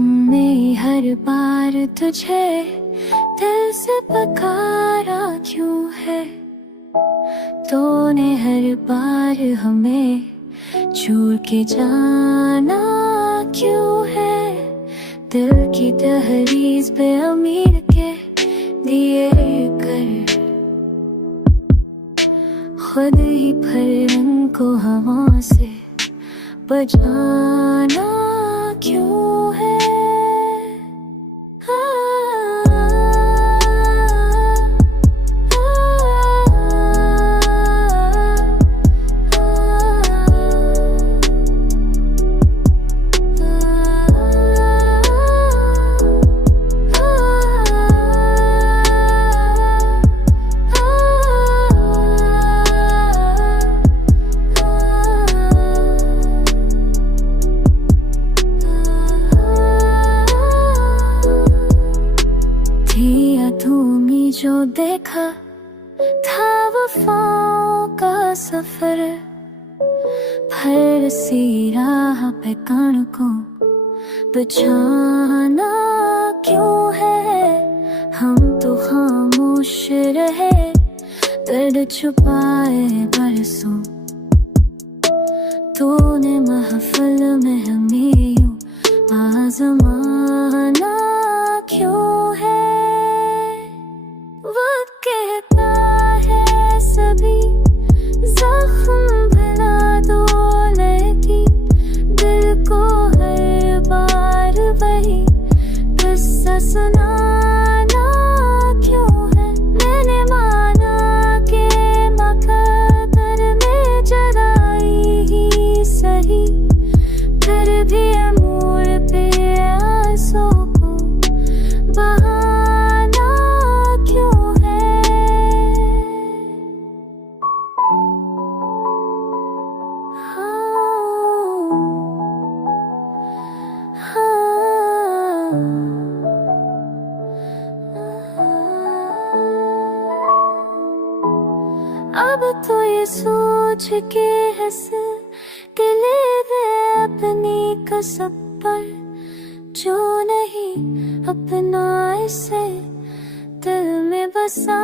हमने हर बार तुझे दिल से पुकारा क्यों है, तूने हर बार हमें छोड़ के जाना क्यों है। दिल की दहलीज पे अमीर के दिए कर खुद ही भर उनको हवा से बचाना क्यों है। तूने जो देखा था वफाओं का सफर, भर सी राह पे कण को बचाना क्यों है। हम तो खामोश रहे, दर्द छुपाए बरसों, तूने महफिल में हमें यूं आजमाना क्यों है। वक्त कहता है सभी जख्म भुला दो, लेकिन दिल को हर बार वही किस्सा सुनाना क्यों है। मैंने माना कि मकदर में जराई ही सही, फिर भी मोड़ पे आंसू को बहाना क्यों है। अब तो ये सोच के हंस के ले दे अपनी कसम पर, जो नहीं अपना इसे दिल में बसा